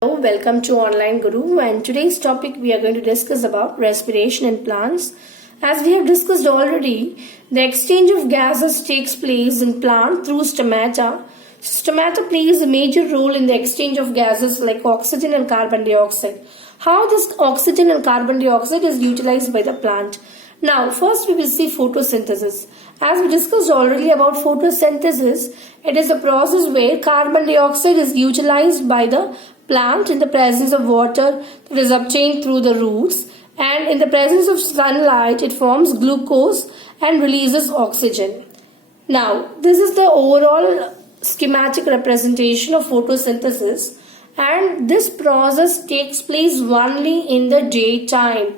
Hello, welcome to Online Guru, and today's topic we are going to discuss about respiration in plants. As we have discussed already, the exchange of gases takes place in plant through stomata. Stomata plays a major role in the exchange of gases like oxygen and carbon dioxide. How this oxygen and carbon dioxide is utilized by the plant? Now, first we will see photosynthesis. As we discussed already about photosynthesis, it is a process where carbon dioxide is utilized by the plant in the presence of water that is obtained through the roots, and in the presence of sunlight it forms glucose and releases oxygen. Now, this is the overall schematic representation of photosynthesis, and this process takes place only in the daytime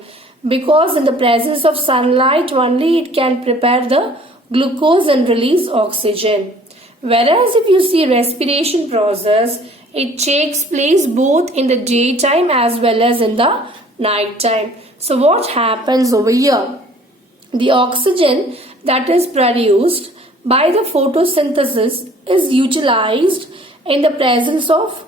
because in the presence of sunlight only it can prepare the glucose and release oxygen. Whereas if you see respiration process, it takes place both in the daytime as well as in the night time. So what happens over here? The oxygen that is produced by the photosynthesis is utilized in the presence of,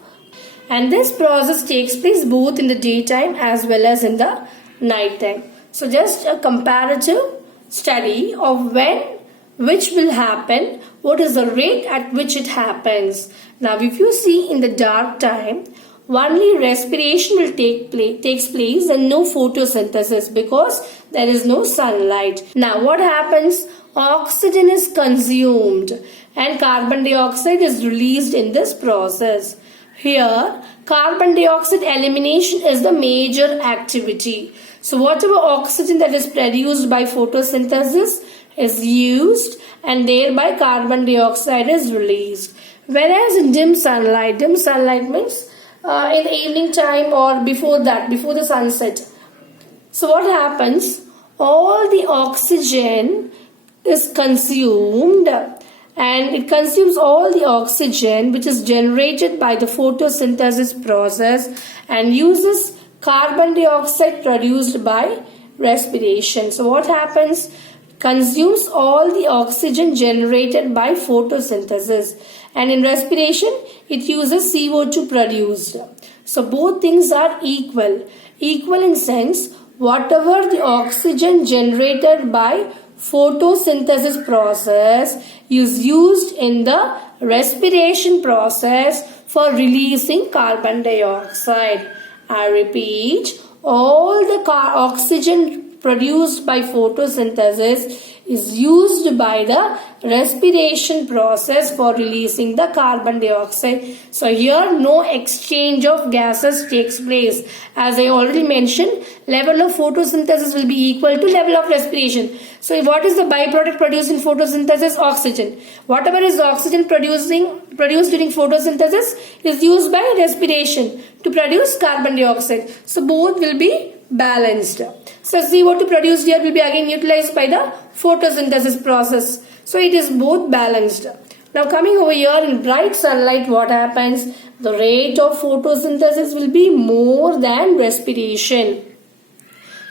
and this process takes place both in the daytime as well as in the night time. So just a comparative study of which will happen, what is the rate at which it happens. Now if you see in the dark time, only respiration will takes place and no photosynthesis because there is no sunlight. Now what happens? Oxygen is consumed and carbon dioxide is released in this process. Here, carbon dioxide elimination is the major activity. So whatever oxygen that is produced by photosynthesis is used and thereby carbon dioxide is released. Whereas in dim sunlight means in the evening time or before that, before the sunset. So what happens? All the oxygen is consumed and it consumes all the oxygen which is generated by the photosynthesis process and uses carbon dioxide produced by respiration. So what happens? Consumes all the oxygen generated by photosynthesis, and in respiration it uses CO2 produced. So both things are equal in sense whatever the oxygen generated by photosynthesis process is used in the respiration process for releasing carbon dioxide. I repeat, all the oxygen produced by photosynthesis is used by the respiration process for releasing the carbon dioxide. So here no exchange of gases takes place. As I already mentioned, level of photosynthesis will be equal to level of respiration. So what is the byproduct produced in photosynthesis? Oxygen. Whatever is oxygen produced during photosynthesis is used by respiration to produce carbon dioxide. So both will be balanced. So CO2 produced here will be again utilized by the photosynthesis process. So it is both balanced. Now coming over here in bright sunlight, what happens? The rate of photosynthesis will be more than respiration.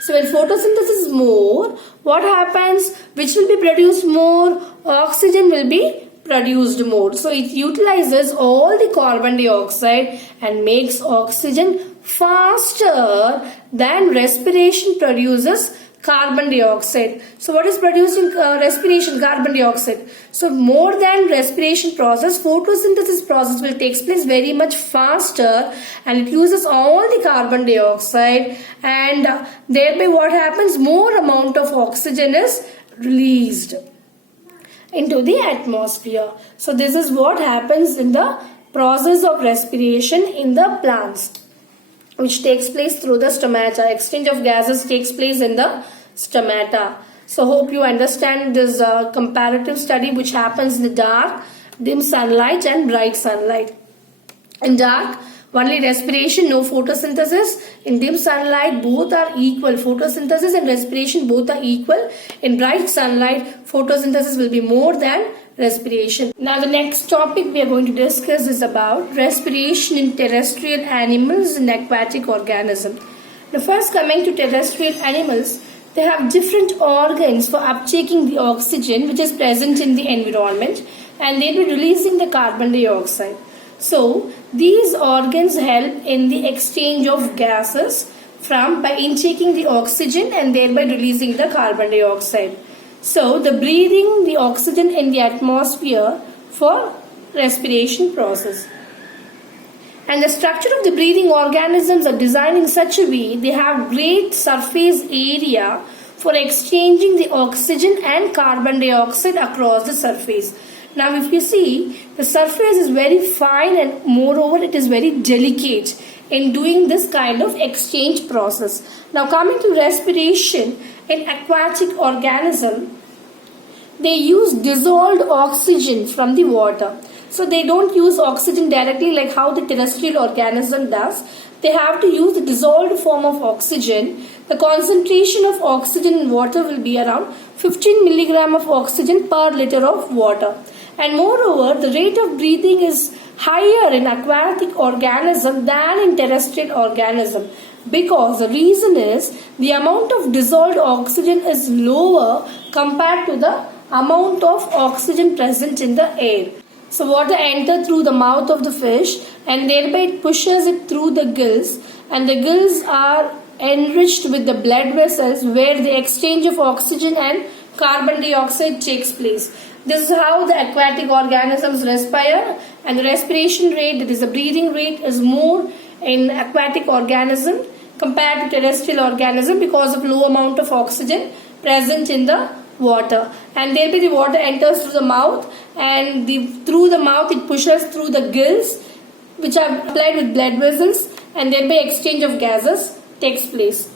So when photosynthesis is more, what happens? Which will be produced more? Oxygen will be produced more. So it utilizes all the carbon dioxide and makes oxygen faster than respiration produces carbon dioxide. So what is produced in respiration? Carbon dioxide. So more than respiration process, photosynthesis process will take place very much faster and it uses all the carbon dioxide, and thereby what happens? More amount of oxygen is released into the atmosphere. So this is what happens in the process of respiration in the plants, which takes place through the stomata. Exchange of gases takes place in the stomata. So hope you understand this comparative study which happens in the dark, dim sunlight and bright sunlight. In dark, only respiration, no photosynthesis. In dim sunlight, both are equal. Photosynthesis and respiration both are equal. In bright sunlight, photosynthesis will be more than respiration. Now the next topic we are going to discuss is about respiration in terrestrial animals and aquatic organisms. Now first coming to terrestrial animals, they have different organs for uptaking the oxygen which is present in the environment and they will be releasing the carbon dioxide. So These organs help in the exchange of gases by intaking the oxygen and thereby releasing the carbon dioxide. So the breathing the oxygen in the atmosphere for respiration process. And the structure of the breathing organisms are designed in such a way they have great surface area for exchanging the oxygen and carbon dioxide across the surface. Now if you see, the surface is very fine and moreover it is very delicate in doing this kind of exchange process. Now coming to respiration in aquatic organism, they use dissolved oxygen from the water. So they don't use oxygen directly like how the terrestrial organism does. They have to use the dissolved form of oxygen. The concentration of oxygen in water will be around 15 milligram of oxygen per liter of water. And moreover, the rate of breathing is higher in aquatic organism than in terrestrial organism, because the reason is the amount of dissolved oxygen is lower compared to the amount of oxygen present in the air. So water enters through the mouth of the fish and thereby it pushes it through the gills, and the gills are enriched with the blood vessels where the exchange of oxygen and carbon dioxide takes place. This is how the aquatic organisms respire, and the respiration rate, that is the breathing rate, is more in aquatic organism compared to terrestrial organism because of low amount of oxygen present in the water. And thereby the water enters through the mouth, and through the mouth it pushes through the gills which are applied with blood vessels, and thereby exchange of gases takes place.